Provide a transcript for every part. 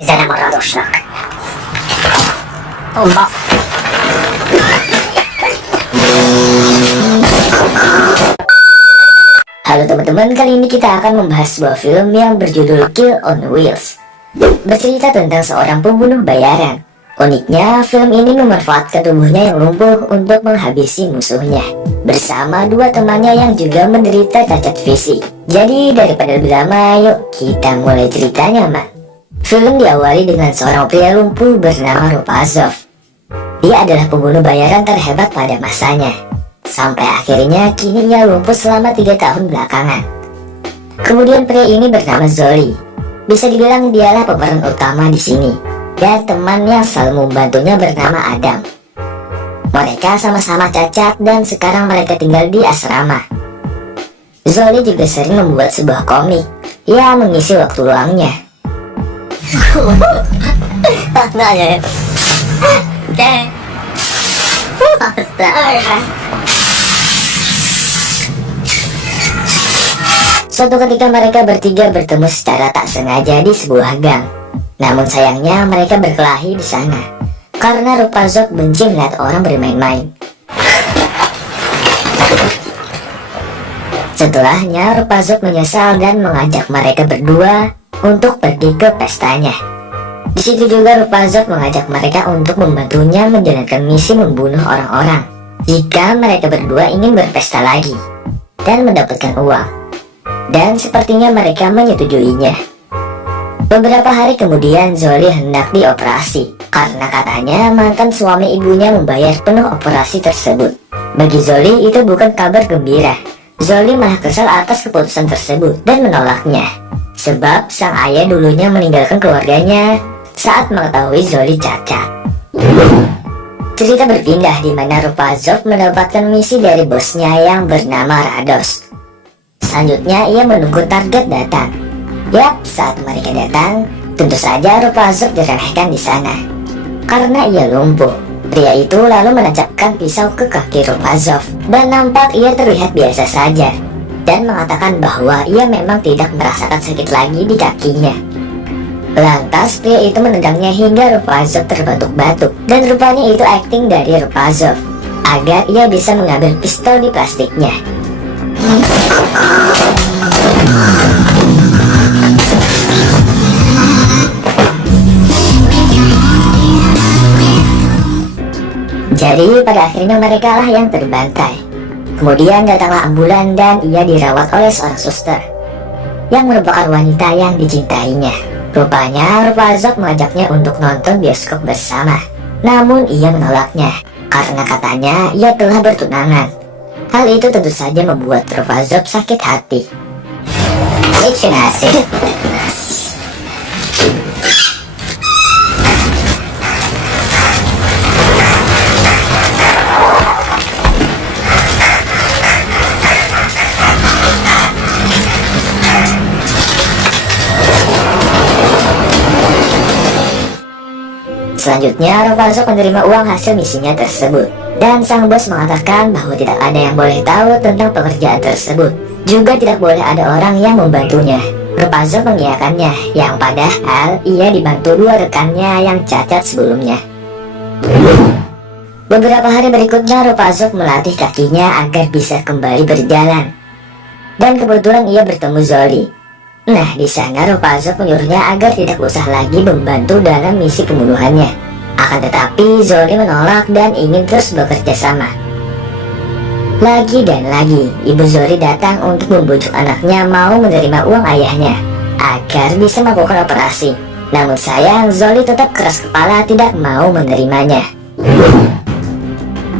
زنم مرة أشرك الله. Halo teman-teman, kali ini kita akan membahas sebuah film yang berjudul Kill on Wheels. Bercerita tentang seorang pembunuh bayaran. Uniknya, film ini memanfaatkan tubuhnya yang lumpuh untuk menghabisi musuhnya bersama dua temannya yang juga menderita cacat fisik. Jadi daripada lebih lama, yuk kita mulai ceritanya, Mak. Film diawali dengan seorang pria lumpuh bernama Ropazov. Dia adalah pembunuh bayaran terhebat pada masanya. Sampai akhirnya kini ia lumpuh selama 3 tahun belakangan. Kemudian pria ini bernama Zoli. Bisa dibilang dialah pemeran utama di sini. Dan teman yang selalu membantunya bernama Adam. Mereka sama-sama cacat dan sekarang mereka tinggal di asrama. Zoli juga sering membuat sebuah komik yang mengisi waktu luangnya. Suatu ketika mereka bertiga bertemu secara tak sengaja di sebuah gang. Namun sayangnya mereka berkelahi di sana karena Ropazov benci melihat orang bermain-main. Setelahnya Ropazov menyesal dan mengajak mereka berdua untuk pergi ke pestanya. Di situ juga Ropazov mengajak mereka untuk membantunya menjalankan misi membunuh orang-orang jika mereka berdua ingin berpesta lagi dan mendapatkan uang. Dan sepertinya mereka menyetujuinya. Beberapa hari kemudian Zoli hendak dioperasi karena katanya mantan suami ibunya membayar penuh operasi tersebut. Bagi Zoli itu bukan kabar gembira. Zoli malah kesal atas keputusan tersebut dan menolaknya. Sebab sang ayah dulunya meninggalkan keluarganya saat mengetahui Zoli cacat. Cerita berpindah di mana Ropazov mendapatkan misi dari bosnya yang bernama Rados. Selanjutnya ia menunggu target datang. Yap, saat mereka datang, tentu saja Ropazov diremehkan di sana karena ia lumpuh. Pria itu lalu menancapkan pisau ke kaki Ropazov dan nampak ia terlihat biasa saja dan mengatakan bahwa ia memang tidak merasakan sakit lagi di kakinya. Lantas pria itu menendangnya hingga Ropazov terbatuk-batuk dan rupanya itu akting dari Ropazov agar ia bisa mengambil pistol di plastiknya. Jadi pada akhirnya mereka lah yang terbantai. Kemudian datanglah ambulan dan ia dirawat oleh seorang suster yang merupakan wanita yang dicintainya. Rupanya Ropazov mengajaknya untuk nonton bioskop bersama. Namun ia menolaknya karena katanya ia telah bertunangan. Hal itu tentu saja membuat Ropazov sakit hati. Selanjutnya Ropazov menerima uang hasil misinya tersebut. Dan sang bos mengatakan bahwa tidak ada yang boleh tahu tentang pekerjaan tersebut. Juga tidak boleh ada orang yang membantunya. Ropazov mengiyakannya, yang padahal ia dibantu dua rekannya yang cacat sebelumnya. Beberapa hari berikutnya Ropazov melatih kakinya agar bisa kembali berjalan. Dan kebetulan ia bertemu Zoli. Nah, di sana Ropazov menyuruhnya agar tidak usah lagi membantu dalam misi pembunuhannya. Akan tetapi Zoli menolak dan ingin terus bekerja sama. Lagi dan lagi, ibu Zoli datang untuk membujuk anaknya mau menerima uang ayahnya agar bisa melakukan operasi. Namun sayang, Zoli tetap keras kepala tidak mau menerimanya.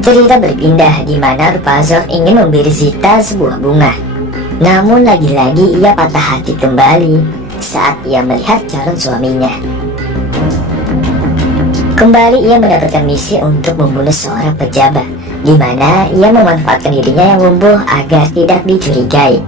Cerita berpindah di mana Ropazov ingin memberi Zita sebuah bunga. Namun lagi-lagi ia patah hati kembali saat ia melihat calon suaminya. Kembali ia mendapatkan misi untuk membunuh seorang pejabat, di mana ia memanfaatkan dirinya yang lumpuh agar tidak dicurigai.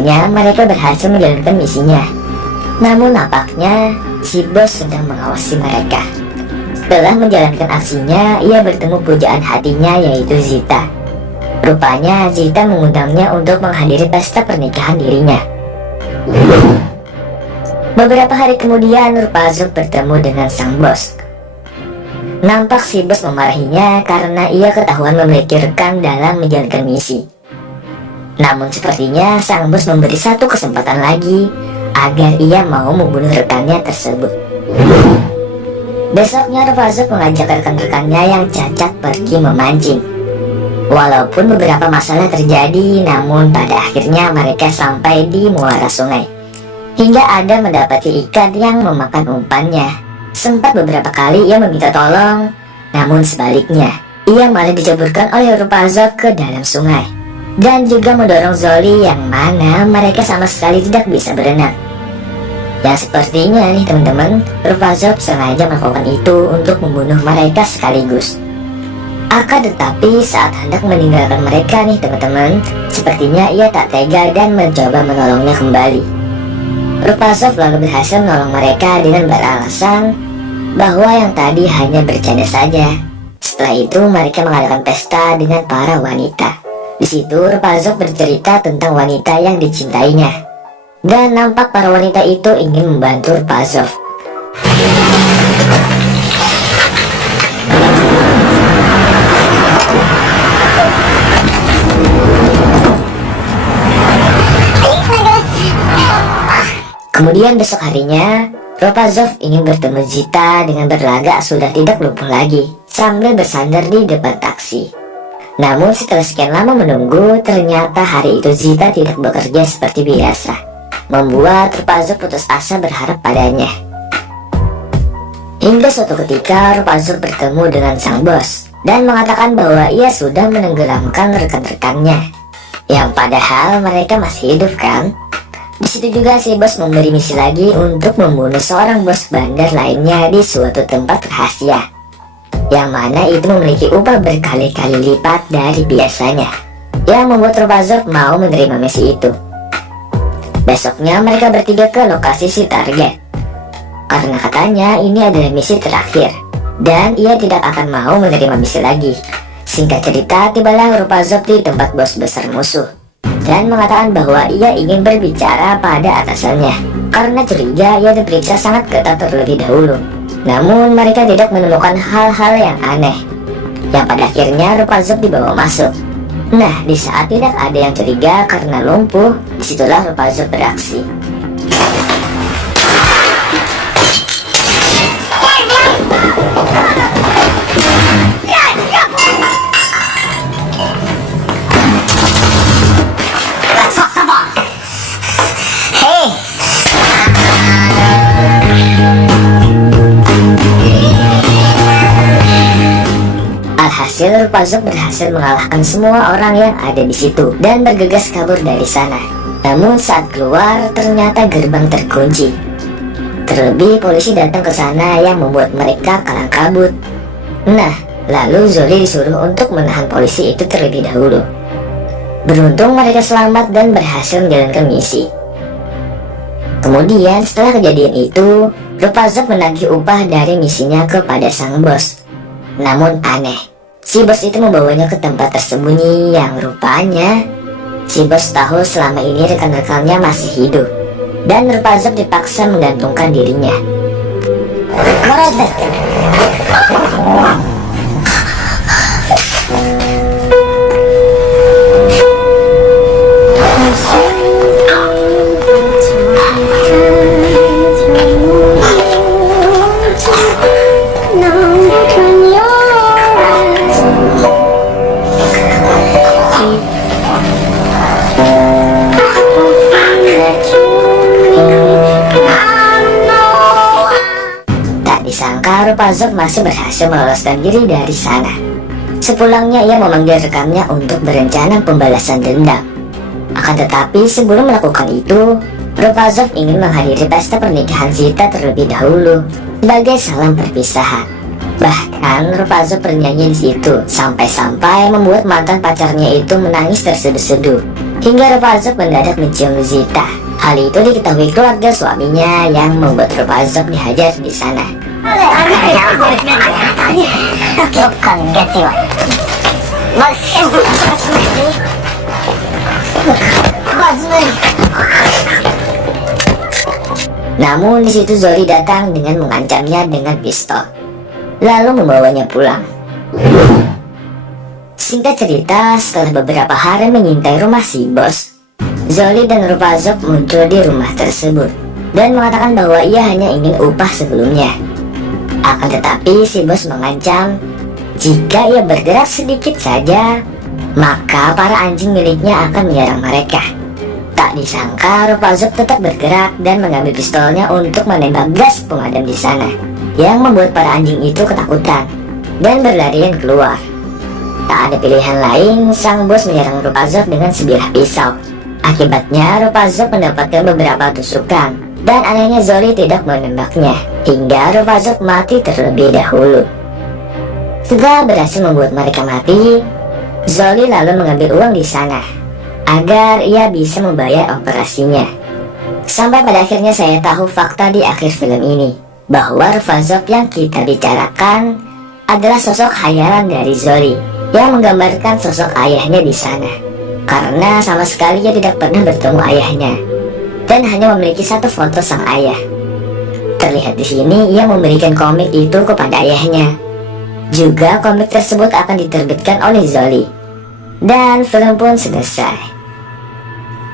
akhirnya mereka berhasil menjalankan misinya. Namun nampaknya si bos sedang mengawasi mereka. Setelah menjalankan aksinya, ia bertemu pujaan hatinya, yaitu Zita. Rupanya Zita mengundangnya untuk menghadiri pesta pernikahan dirinya. Beberapa hari kemudian Rupazov bertemu dengan sang bos. Nampak si bos memarahinya karena ia ketahuan memiliki rekan dalam menjalankan misi. Namun sepertinya sang bos memberi satu kesempatan lagi agar ia mau membunuh rekannya tersebut. Besoknya Rupazov mengajak rekan-rekannya yang cacat pergi memancing. Walaupun beberapa masalah terjadi, namun pada akhirnya mereka sampai di muara sungai. Hingga ada mendapati ikan yang memakan umpannya. Sempat beberapa kali ia meminta tolong, namun sebaliknya ia malah diceburkan oleh Rupazov ke dalam sungai. Dan juga mendorong Zoli yang mana mereka sama sekali tidak bisa berenang. Yang sepertinya nih teman-teman, Rupazov sengaja melakukan itu untuk membunuh mereka sekaligus. Akan tetapi saat hendak meninggalkan mereka nih teman-teman, sepertinya ia tak tega dan mencoba menolongnya kembali. Rupazov lalu berhasil menolong mereka dengan beralasan bahwa yang tadi hanya bercanda saja. Setelah itu mereka mengadakan pesta dengan para wanita. Di situ Rupazov bercerita tentang wanita yang dicintainya. Dan nampak para wanita itu ingin membantu Rupazov. Kemudian besok harinya, Rupazov ingin bertemu Zita dengan berlagak sudah tidak lumpuh lagi, sambil bersandar di depan taksi. Namun setelah sekian lama menunggu, ternyata hari itu Zita tidak bekerja seperti biasa, membuat Rupazov putus asa berharap padanya. Hingga suatu ketika Rupazov bertemu dengan sang bos dan mengatakan bahwa ia sudah menenggelamkan rekan-rekannya, yang padahal mereka masih hidup kan. Di situ juga si bos memberi misi lagi untuk membunuh seorang bos bandar lainnya di suatu tempat rahasia, yang mana itu memiliki upah berkali-kali lipat dari biasanya, yang membuat Rupazov mau menerima misi itu. Besoknya mereka bertiga ke lokasi si target, karena katanya ini adalah misi terakhir dan ia tidak akan mau menerima misi lagi. Singkat cerita, tibalah Rupazov di tempat bos besar musuh dan mengatakan bahwa ia ingin berbicara pada atasannya karena curiga ia diperiksa sangat ketat terlebih dahulu. Namun mereka tidak menemukan hal-hal yang aneh, yang pada akhirnya Rupazov dibawa masuk. Nah, di saat tidak ada yang curiga karena lumpuh, disitulah Rupazov beraksi. Alhasil Rupazov berhasil mengalahkan semua orang yang ada di situ dan bergegas kabur dari sana. Namun saat keluar ternyata gerbang terkunci. Terlebih polisi datang ke sana yang membuat mereka kalang kabut. Nah, lalu Zoli disuruh untuk menahan polisi itu terlebih dahulu. Beruntung mereka selamat dan berhasil menjalankan misi. Kemudian setelah kejadian itu, Rupazov menagih upah dari misinya kepada sang bos. Namun aneh, si bos itu membawanya ke tempat tersembunyi yang rupanya si bos tahu selama ini rekan-rekannya masih hidup, dan Rupazov dipaksa menggantungkan dirinya. Disangka Rupazov masih berhasil meloloskan diri dari sana. Sepulangnya ia memanggil rekannya untuk berencana pembalasan dendam. Akan tetapi sebelum melakukan itu, Rupazov ingin menghadiri pesta pernikahan Zita terlebih dahulu sebagai salam perpisahan. Bahkan Rupazov bernyanyi di situ sampai-sampai membuat mantan pacarnya itu menangis terseduh-seduh. hingga Rupazov mendadak mencium Zita. Hal itu diketahui keluarga suaminya yang membuat Rupazov dihajar di sana. Namun di situ Zoli datang dengan mengancamnya dengan pistol, lalu membawanya pulang. Singkat cerita, setelah beberapa hari mengintai rumah si bos, Zoli dan Rupazov muncul di rumah tersebut dan mengatakan bahwa ia hanya ingin upah sebelumnya. Akan tetapi si bos mengancam jika ia bergerak sedikit saja, maka para anjing miliknya akan menyerang mereka. Tak disangka Rupazov tetap bergerak dan mengambil pistolnya untuk menembak gas pemadam di sana, yang membuat para anjing itu ketakutan dan berlarian keluar. Tak ada pilihan lain, sang bos menyerang Rupazov dengan sebilah pisau. Akibatnya Rupazov mendapatkan beberapa tusukan, dan anehnya Zoli tidak menembaknya, hingga Rupazov mati terlebih dahulu. Setelah berhasil membuat mereka mati, Zoli lalu mengambil uang di sana agar ia bisa membayar operasinya. Sampai pada akhirnya saya tahu fakta di akhir film ini, bahwa Rupazov yang kita bicarakan adalah sosok khayalan dari Zoli yang menggambarkan sosok ayahnya di sana, karena sama sekali ia tidak pernah bertemu ayahnya dan hanya memiliki satu foto sang ayah. Terlihat di sini ia memberikan komik itu kepada ayahnya. Juga komik tersebut akan diterbitkan oleh Zoli, dan film pun selesai.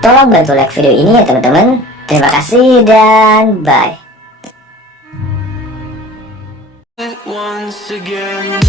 Tolong bantu like video ini ya teman-teman. Terima kasih dan bye. Once again.